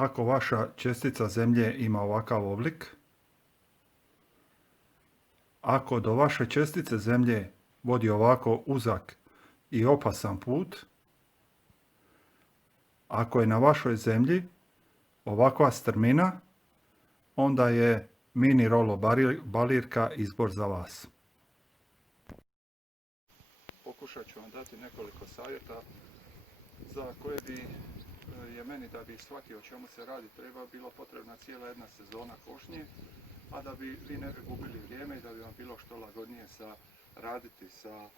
Ako vaša čestica zemlje ima ovakav oblik, ako do vaše čestice zemlje vodi ovako uzak i opasan put, ako je na vašoj zemlji ovakva strmina, onda je mini rolo balirka izbor za vas. Pokušat ću vam dati nekoliko savjeta za koje je meni, da bi shvatio o čemu se radi, bilo potrebna cijela jedna sezona košnje, a da bi vi ne bi gubili vrijeme i da bi vam bilo što lagodnije raditi sa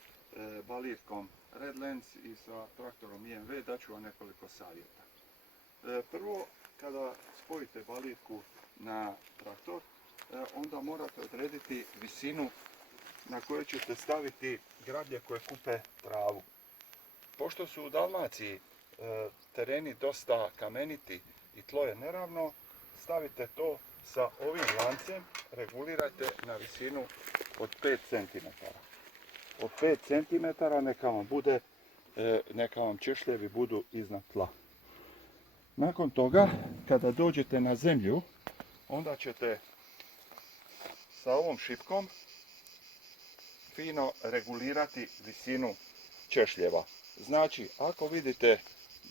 balirkom Redlands i sa traktorom IMV, daću vam nekoliko savjeta. Prvo, kada spojite balirku na traktor, onda morate odrediti visinu na kojoj ćete staviti grablje koje kupe travu. Pošto su u Dalmaciji tereni dosta kameniti i tlo je neravno, stavite to sa ovim lancem, regulirajte na visinu od 5 cm. Od 5 cm neka vam češljevi budu iznad tla. Nakon toga, kada dođete na zemlju, onda ćete sa ovom šipkom fino regulirati visinu češljeva. Znači, ako vidite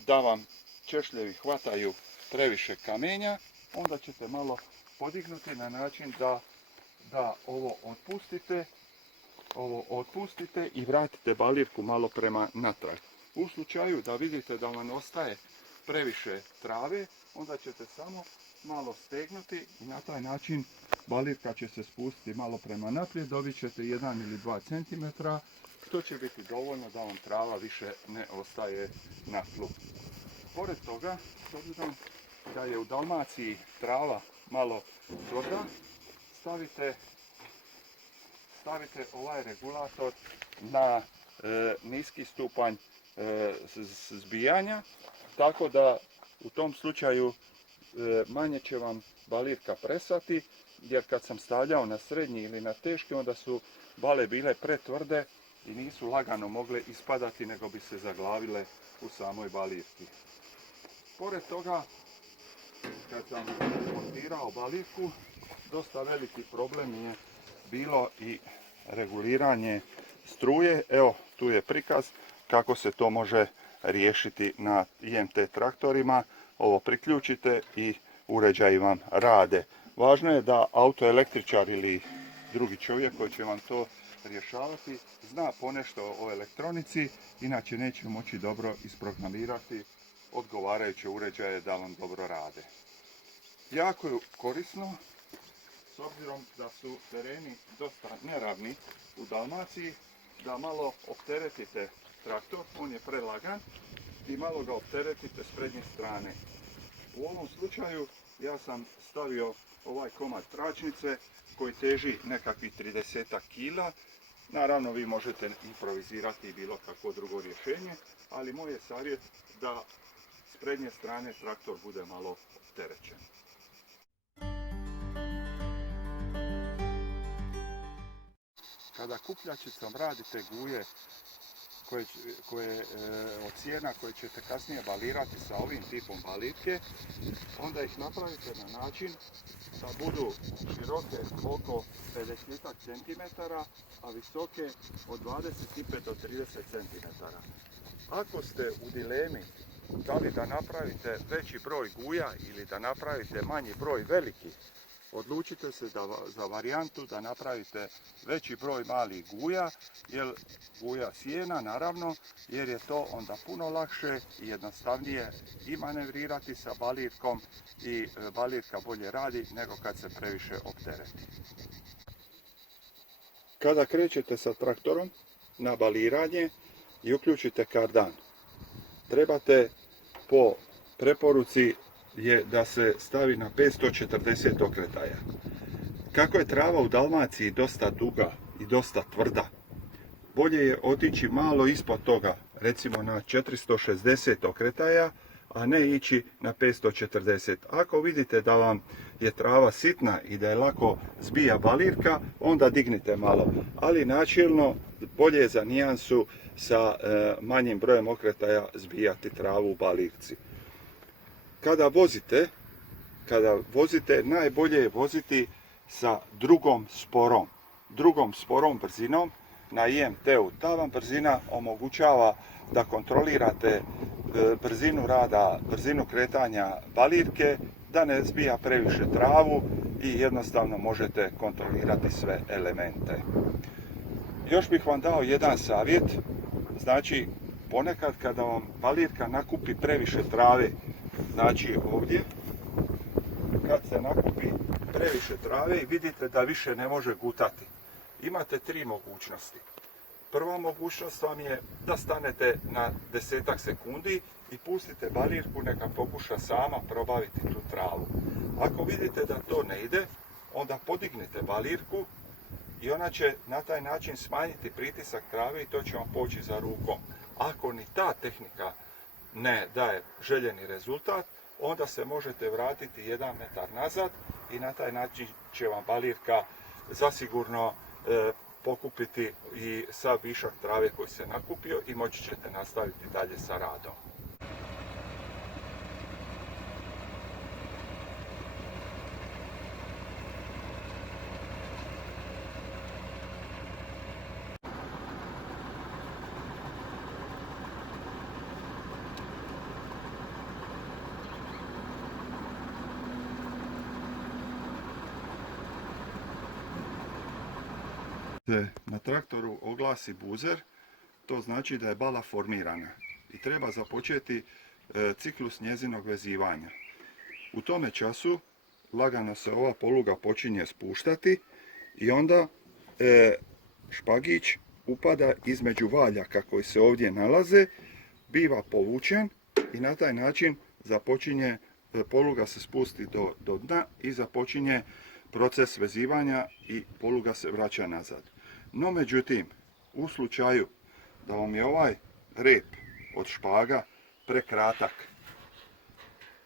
da vam češljevi hvataju previše kamenja, onda ćete malo podignuti na način da ovo otpustite i vratite balirku malo prema natrag. U slučaju da vidite da vam ostaje previše trave, onda ćete samo malo stegnuti i na taj način balirka će se spustiti malo prema naprijed, dobit ćete 1 ili 2 cm, što će biti dovoljno da vam trava više ne ostaje na tlu. Pored toga, s obzirom da je u Dalmaciji trava malo tvrda, stavite ovaj regulator na niski stupanj zbijanja, tako da u tom slučaju manje će vam balirka presati, jer kad sam stavljao na srednji ili na teški, onda su bale bile pretvrde i nisu lagano mogle ispadati, nego bi se zaglavile u samoj balirki. Pored toga, kad sam montirao balirku, dosta veliki problem je bilo i reguliranje struje. Evo, tu je prikaz kako se to može riješiti na IMT traktorima. Ovo priključite i uređaji vam rade. Važno je da autoelektričar ili drugi čovjek koji će vam to rješavati zna ponešto o elektronici, inače neće moći dobro isprogramirati odgovarajuće uređaje da vam dobro rade. Jako je korisno, s obzirom da su tereni dosta neravni u Dalmaciji, da malo opteretite traktor, on je prelagan, i malo ga opteretite s prednje strane. U ovom slučaju ja sam stavio ovaj komad tračnice koji teži nekakvih 30 kila. Naravno, vi možete improvizirati i bilo kakvo drugo rješenje, ali moj je savjet da s prednje strane traktor bude malo opterećen. Kada kupljačicom radite guje od sjena koje ćete kasnije balirati sa ovim tipom balirke, onda ih napravite na način da budu široke oko 50 cm, a visoke od 25 do 30 cm. Ako ste u dilemi da li da napravite veći broj guja ili da napravite manji broj velikih, odlučite se za varijantu da napravite veći broj malih guja, guja sjena naravno, jer je to onda puno lakše i jednostavnije i manevrirati sa balirkom i balirka bolje radi nego kad se previše optereti. Kada krećete sa traktorom na baliranje i uključite kardan, trebate po preporuci je da se stavi na 540 okretaja. Kako je trava u Dalmaciji dosta duga i dosta tvrda, bolje je otići malo ispod toga, recimo na 460 okretaja, a ne ići na 540. Ako vidite da vam je trava sitna i da je lako zbija balirka, onda dignite malo, ali načelno bolje je za nijansu sa manjim brojem okretaja zbijati travu u balirci. Kada vozite, kada vozite, najbolje je voziti sa drugom sporom brzinom na IMT-u. Ta vam brzina omogućava da kontrolirate brzinu rada, brzinu kretanja balirke, da ne zbija previše travu i jednostavno možete kontrolirati sve elemente. Još bih vam dao jedan savjet, znači ponekad kada vam balirka nakupi previše trave, znači ovdje, kad se nakupi previše trave i vidite da više ne može gutati, imate 3 mogućnosti. Prva mogućnost vam je da stanete na 10 sekundi i pustite balirku neka pokuša sama probaviti tu travu. Ako vidite da to ne ide, onda podignete balirku i ona će na taj način smanjiti pritisak trave i to će vam poći za rukom. Ako ni ta tehnika ne daje željeni rezultat, onda se možete vratiti 1 metar nazad i na taj način će vam balirka zasigurno pokupiti i sav višak trave koji se nakupio i moći ćete nastaviti dalje sa radom. Na traktoru oglasi buzer, to znači da je bala formirana i treba započeti ciklus njezinog vezivanja. U tome času lagano se ova poluga počinje spuštati i onda špagić upada između valjaka koji se ovdje nalaze, biva povučen i na taj način započinje, poluga se spusti do dna i započinje proces vezivanja i poluga se vraća nazad. No međutim, u slučaju da vam je ovaj rep od špaga prekratak,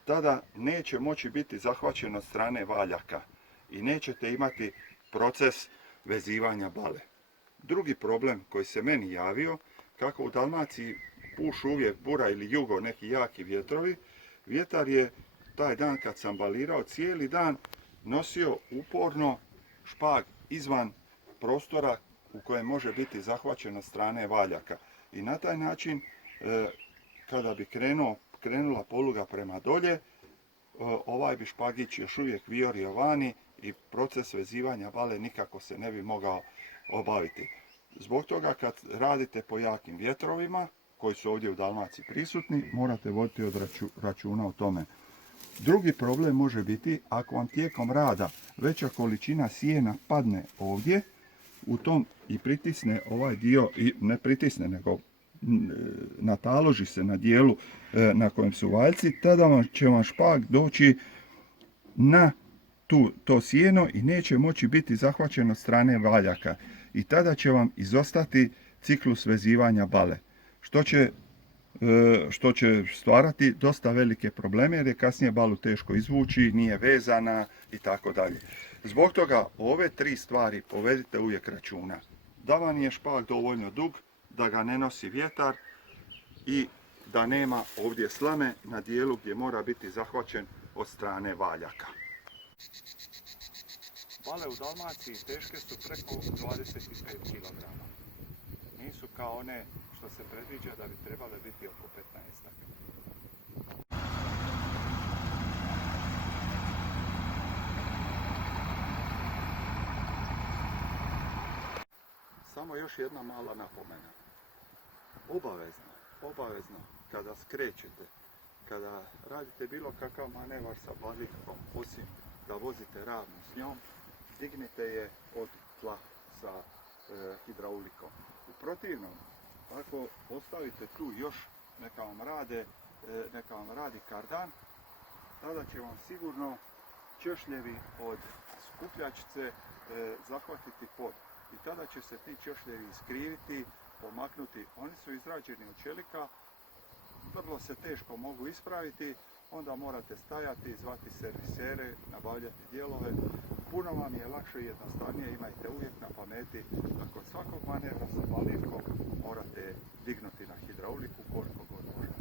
tada neće moći biti zahvaćen od strane valjaka i nećete imati proces vezivanja bale. Drugi problem koji se meni javio, kako u Dalmaciji pušu uvijek bura ili jugo, neki jaki vjetrovi, vjetar je taj dan kad sam balirao cijeli dan nosio uporno špag izvan prostora u kojem može biti zahvaćen od strane valjaka. I na taj način, kada bi krenula poluga prema dolje, ovaj bi špagić još uvijek vijorio vani i proces vezivanja bale nikako se ne bi mogao obaviti. Zbog toga kad radite po jakim vjetrovima, koji su ovdje u Dalmaciji prisutni, morate voditi računa o tome. Drugi problem može biti ako vam tijekom rada veća količina sjena padne ovdje, u tom i pritisne ovaj dio, i ne pritisne, nego nataloži se na dijelu na kojem su valjci, tada će vam špag doći na to sjeno i neće moći biti zahvaćen od strane valjaka. I tada će vam izostati ciklus vezivanja bale, što će stvarati dosta velike probleme jer je kasnije balu teško izvući, nije vezana i tako dalje. Zbog toga ove 3 stvari povedite uvijek računa. Da vam je špag dovoljno dug, da ga ne nosi vjetar i da nema ovdje slame na dijelu gdje mora biti zahvaćen od strane valjaka. Bale u Dalmaciji teške su preko 25 kg. Nisu kao one što se predviđa da bi trebale biti oko 15. Samo još jedna mala napomena. Obavezno, kada skrećete, kada radite bilo kakav manevar sa balirkom, osim da vozite ravno s njom, dignite je od tla sa hidraulikom. U protivnom, ako ostavite tu još neka vam radi kardan, tada će vam sigurno češljevi od skupljačice zahvatiti pod. I tada će se ti češljevi iskriviti, pomaknuti. Oni su izrađeni od čelika, vrlo se teško mogu ispraviti, onda morate stajati, zvati servisere, nabavljati dijelove. Puno vam je lakše i jednostavnije, imajte uvijek na pameti da kod svakog manevra sa balirkom morate dignuti na hidrauliku koliko god može.